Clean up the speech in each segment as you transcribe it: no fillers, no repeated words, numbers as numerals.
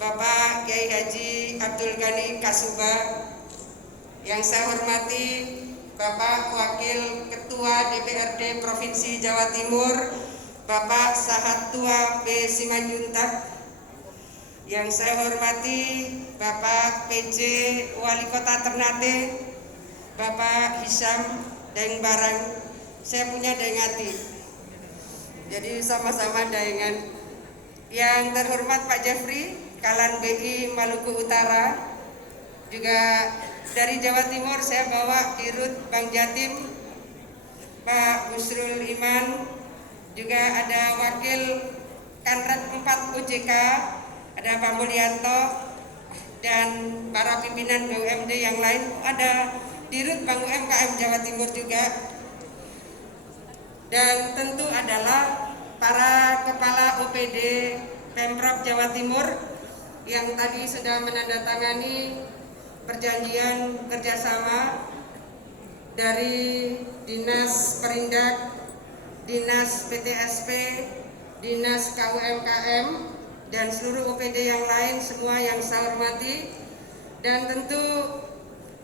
Bapak Kiai Haji Abdul Ghani Kasuba, yang saya hormati Bapak Wakil Ketua DPRD Provinsi Jawa Timur, Bapak Sahat Tua B. Simanjuntak, yang saya hormati Bapak PJ Wali Kota Ternate, Bapak Hisam Daeng Barang. Saya punya Daengati, jadi sama-sama Daengan. Yang terhormat Pak Jeffrey, Kalan BI Maluku Utara, juga dari Jawa Timur saya bawa Dirut Bank Jatim, Pak Busrul Iman, juga ada Wakil Kanrat 4 OJK, ada Pak Mulyanto, dan para pimpinan BUMD yang lain, ada Dirut Bank UMKM Jawa Timur juga, dan tentu adalah para kepala OPD Pemprov Jawa Timur yang tadi sudah menandatangani perjanjian kerjasama dari Dinas Perindak, Dinas PTSP, Dinas KUMKM, dan seluruh OPD yang lain, semua yang saya hormati. Dan tentu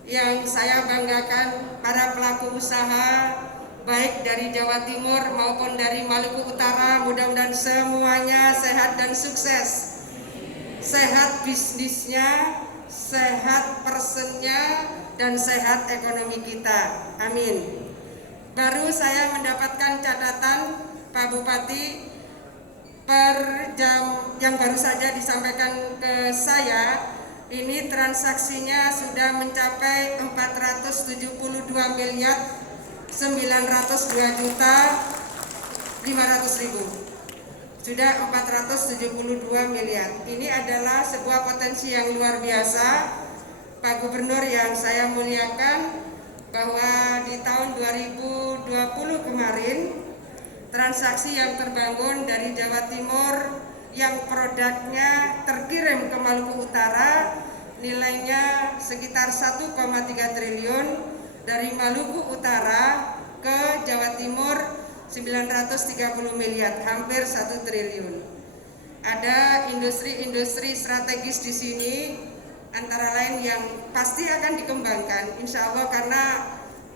yang saya banggakan, para pelaku usaha baik dari Jawa Timur maupun dari Maluku Utara, mudah-mudahan semuanya sehat dan sukses. Sehat bisnisnya, sehat personnya, dan sehat ekonomi kita. Amin. Baru saya mendapatkan catatan Pak Bupati per jam yang baru saja disampaikan ke saya, ini transaksinya sudah mencapai 472 miliar 902.500.000. Sudah 472 miliar. Ini adalah sebuah potensi yang luar biasa. Pak Gubernur yang saya muliakan, bahwa di tahun 2020 kemarin transaksi yang terbangun dari Jawa Timur yang produknya terkirim ke Maluku Utara nilainya sekitar 1,3 triliun, dari Maluku Utara ke Jawa Timur 930 miliar, hampir 1 triliun. Ada industri-industri strategis di sini, antara lain yang pasti akan dikembangkan, insya Allah, karena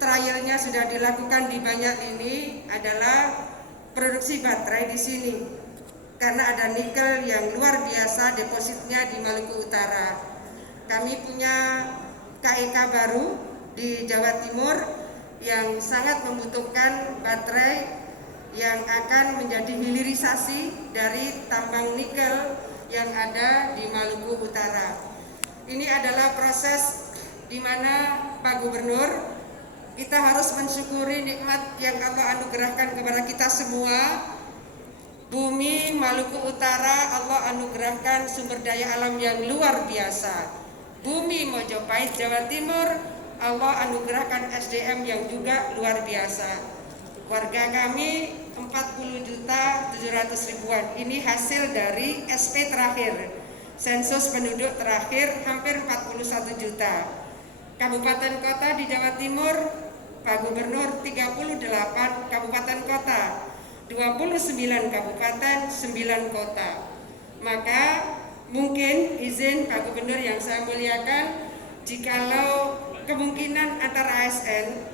trialnya sudah dilakukan di banyak ini, adalah produksi baterai di sini. Karena ada nikel yang luar biasa depositnya di Maluku Utara. Kami punya KEK baru di Jawa Timur yang sangat membutuhkan baterai yang akan menjadi hilirisasi dari tambang nikel yang ada di Maluku Utara. Ini adalah proses di mana Pak Gubernur, kita harus mensyukuri nikmat yang Allah anugerahkan kepada kita semua. Bumi Maluku Utara Allah anugerahkan sumber daya alam yang luar biasa. Bumi Mojopahit Jawa Timur Allah anugerahkan SDM yang juga luar biasa. Warga kami 40.700.000-an. Ini hasil dari SP terakhir, sensus penduduk terakhir, hampir 41 juta. Kabupaten kota di Jawa Timur, Pak Gubernur 38 kabupaten kota, 29 kabupaten, 9 kota. Maka mungkin izin Pak Gubernur yang saya muliakan, jikalau kemungkinan antara ASN,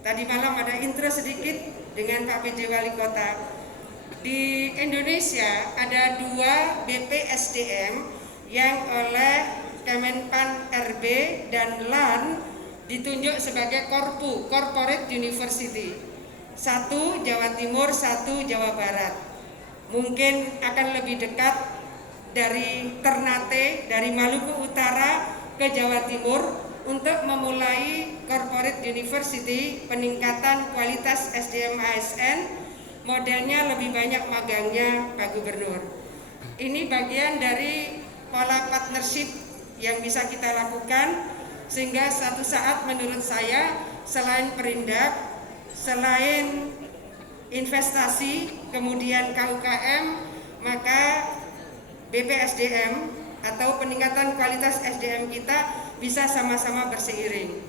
tadi malam ada intro sedikit dengan Pak PJ Wali Kota. Di Indonesia ada 2 BPSDM yang oleh Kemenpan RB dan LAN ditunjuk sebagai Korpu, Corporate University. 1 Jawa Timur, 1 Jawa Barat. Mungkin akan lebih dekat dari Ternate, dari Maluku Utara ke Jawa Timur, untuk memulai Corporate University, peningkatan kualitas SDM ASN, modelnya lebih banyak magangnya Pak Gubernur. Ini bagian dari pola partnership yang bisa kita lakukan, sehingga suatu saat menurut saya, selain perindak, selain investasi, kemudian KUKM, maka BPSDM atau peningkatan kualitas SDM kita bisa sama-sama berseiring.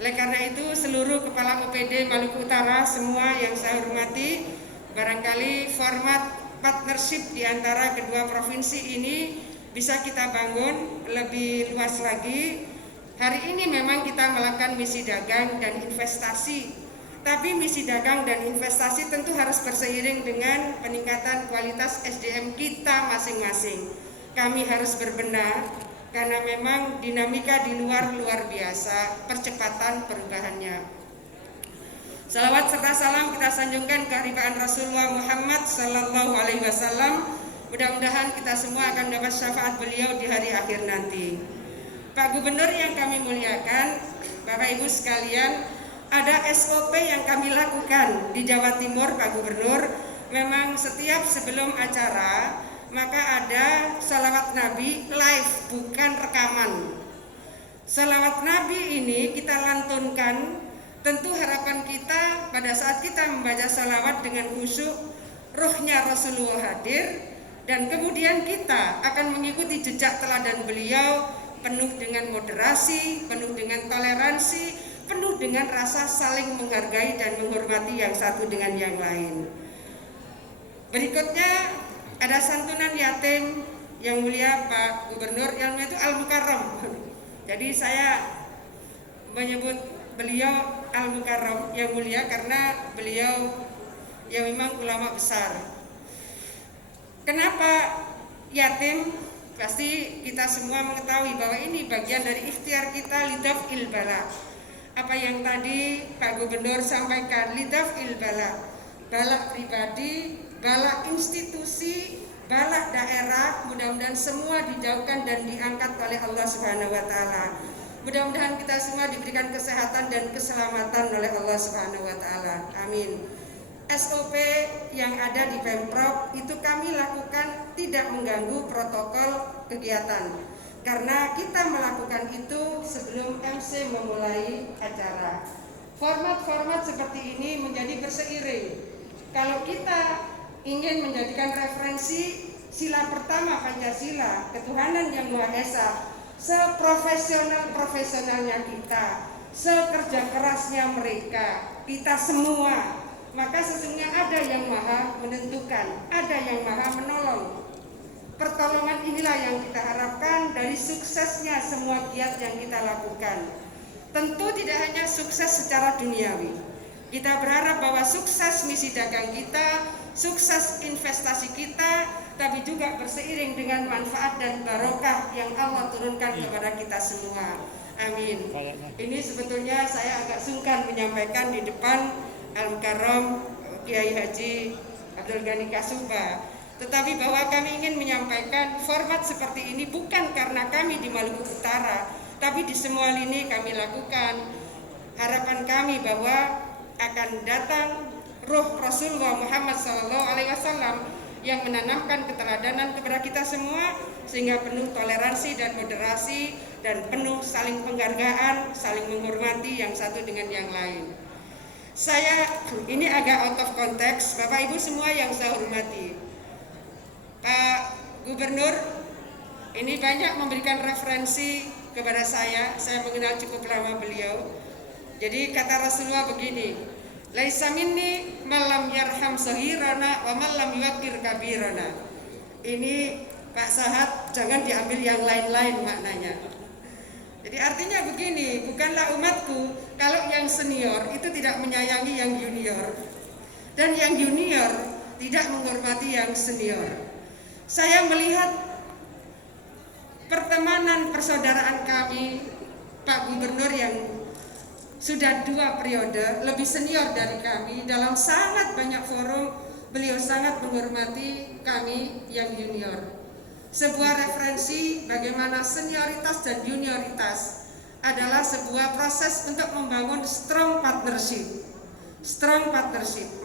Oleh karena itu, seluruh kepala OPD Maluku Utara semua yang saya hormati, barangkali format partnership di antara kedua provinsi ini bisa kita bangun lebih luas lagi. Hari ini memang kita melakukan misi dagang dan investasi, tapi misi dagang dan investasi tentu harus berseiring dengan peningkatan kualitas SDM kita masing-masing. Kami harus berbenah karena memang dinamika di luar biasa, percepatan perubahannya. Salawat serta salam kita sanjungkan keharibaan Rasulullah Muhammad Sallallahu Alaihi Wasallam. Mudah-mudahan kita semua akan dapat syafaat beliau di hari akhir nanti. Pak Gubernur yang kami muliakan, Bapak Ibu sekalian, ada SOP yang kami lakukan di Jawa Timur, Pak Gubernur. Memang setiap sebelum acara, maka ada salawat Nabi live, bukan rekaman. Salawat Nabi ini kita lantunkan, tentu harapan kita pada saat kita membaca salawat dengan khusyuk, ruhnya Rasulullah hadir, dan kemudian kita akan mengikuti jejak teladan beliau, penuh dengan moderasi, penuh dengan toleransi, penuh dengan rasa saling menghargai dan menghormati yang satu dengan yang lain. Berikutnya ada santunan yatim yang mulia Pak Gubernur, yang itu Al-Mukarram. Jadi saya menyebut beliau Al-Mukarram yang mulia karena beliau yang memang ulama besar. Kenapa yatim? Pasti kita semua mengetahui bahwa ini bagian dari ikhtiar kita lidaf'il bala. Apa yang tadi Pak Gubernur sampaikan, lidaf'il bala. Bala pribadi, bala institusi, bala daerah, mudah-mudahan semua dijauhkan dan diangkat oleh Allah Subhanahu wa taala. Mudah-mudahan kita semua diberikan kesehatan dan keselamatan oleh Allah Subhanahu wa taala. Amin. SOP yang ada di Pemprov itu kami lakukan tidak mengganggu protokol kegiatan, karena kita melakukan itu sebelum MC memulai acara. Format-format seperti ini menjadi berseiring. Kalau kita ingin menjadikan referensi sila pertama Pancasila, ketuhanan yang Maha Esa, seprofesional-profesionalnya kita, sekerja kerasnya mereka, kita semua, maka sesungguhnya ada yang maha menentukan, ada yang maha menolong. Pertolongan inilah yang kita harapkan dari suksesnya semua giat yang kita lakukan. Tentu tidak hanya sukses secara duniawi. Kita berharap bahwa sukses misi dagang kita, sukses investasi kita, tapi juga berseiring dengan manfaat dan barokah yang Allah turunkan kepada kita semua. Amin. Ini sebetulnya saya agak sungkan menyampaikan di depan Al-Mukarram Kiai Haji Abdul Ghani Kasubah, tetapi bahwa kami ingin menyampaikan format seperti ini bukan karena kami di Maluku Utara, tapi di semua lini kami lakukan. Harapan kami bahwa akan datang ruh Rasulullah Muhammad SAW yang menanamkan keteladanan kepada kita semua, sehingga penuh toleransi dan moderasi dan penuh saling penghargaan, saling menghormati yang satu dengan yang lain. Saya ini agak out of konteks, Bapak Ibu semua yang saya hormati. Pak Gubernur ini banyak memberikan referensi kepada saya mengenal cukup lama beliau. Jadi kata Rasulullah begini, laisa minni malam yarham sahirana wa malam yuwakir kabirana. Ini Pak Sahat jangan diambil yang lain-lain maknanya. Jadi artinya begini, bukanlah umatku kalau yang senior itu tidak menyayangi yang junior, dan yang junior tidak menghormati yang senior. Saya melihat pertemanan persaudaraan kami, Pak Gubernur yang sudah 2 periode, lebih senior dari kami, dalam sangat banyak forum beliau sangat menghormati kami yang junior. Sebuah referensi bagaimana senioritas dan junioritas adalah sebuah proses untuk membangun strong partnership.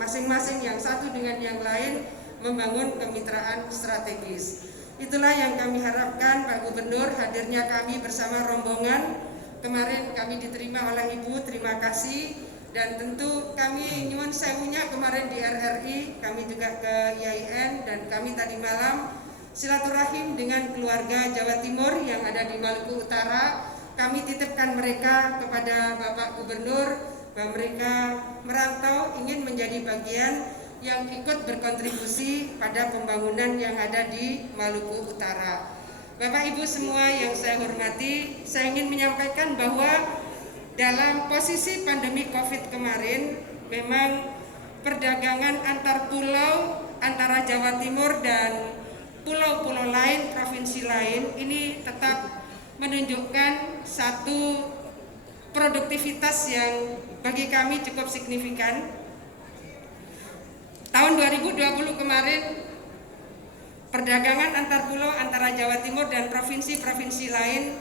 Masing-masing yang satu dengan yang lain membangun kemitraan strategis. Itulah yang kami harapkan Pak Gubernur, hadirnya kami bersama rombongan. Kemarin kami diterima oleh Ibu, terima kasih. Dan tentu kami nyuwun sewunya kemarin di RRI, kami juga ke IAIN, dan kami tadi malam silaturahim dengan keluarga Jawa Timur yang ada di Maluku Utara. Kami titipkan mereka kepada Bapak Gubernur bahwa mereka merantau ingin menjadi bagian yang ikut berkontribusi pada pembangunan yang ada di Maluku Utara. Bapak Ibu semua yang saya hormati, saya ingin menyampaikan bahwa dalam posisi pandemi COVID kemarin, memang perdagangan antar pulau, antara Jawa Timur dan pulau-pulau lain, provinsi lain, ini tetap menunjukkan satu produktivitas yang bagi kami cukup signifikan. Tahun 2020 kemarin, perdagangan antar pulau antara Jawa Timur dan provinsi-provinsi lain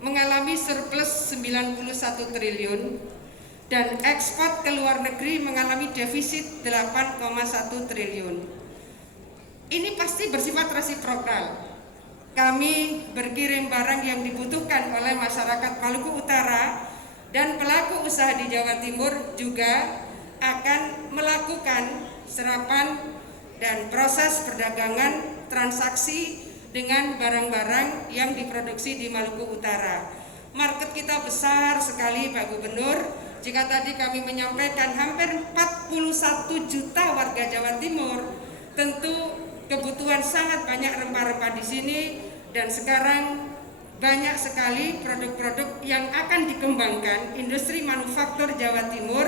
mengalami surplus 91 triliun dan ekspor ke luar negeri mengalami defisit 8,1 triliun. Ini pasti bersifat resiprokal. Kami berkirim barang yang dibutuhkan oleh masyarakat Maluku Utara dan pelaku usaha di Jawa Timur juga akan melakukan serapan dan proses perdagangan transaksi dengan barang-barang yang diproduksi di Maluku Utara. Market kita besar sekali Pak Gubernur. Jika tadi kami menyampaikan hampir 41 juta warga Jawa Timur, tentu kebutuhan sangat banyak rempah-rempah di sini, dan sekarang banyak sekali produk-produk yang akan dikembangkan industri manufaktur Jawa Timur,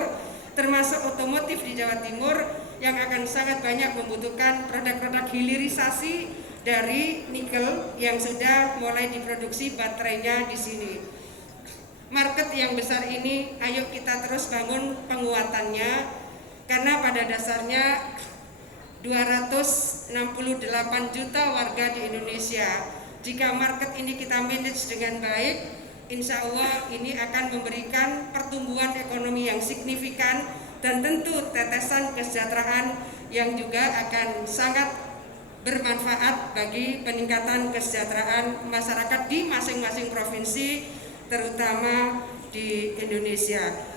termasuk otomotif di Jawa Timur yang akan sangat banyak membutuhkan produk-produk hilirisasi dari nikel yang sudah mulai diproduksi baterainya di sini. Market yang besar ini ayo kita terus bangun penguatannya, karena pada dasarnya 268 juta warga di Indonesia. Jika market ini kita manage dengan baik, insya Allah ini akan memberikan pertumbuhan ekonomi yang signifikan dan tentu tetesan kesejahteraan yang juga akan sangat bermanfaat bagi peningkatan kesejahteraan masyarakat di masing-masing provinsi, terutama di Indonesia.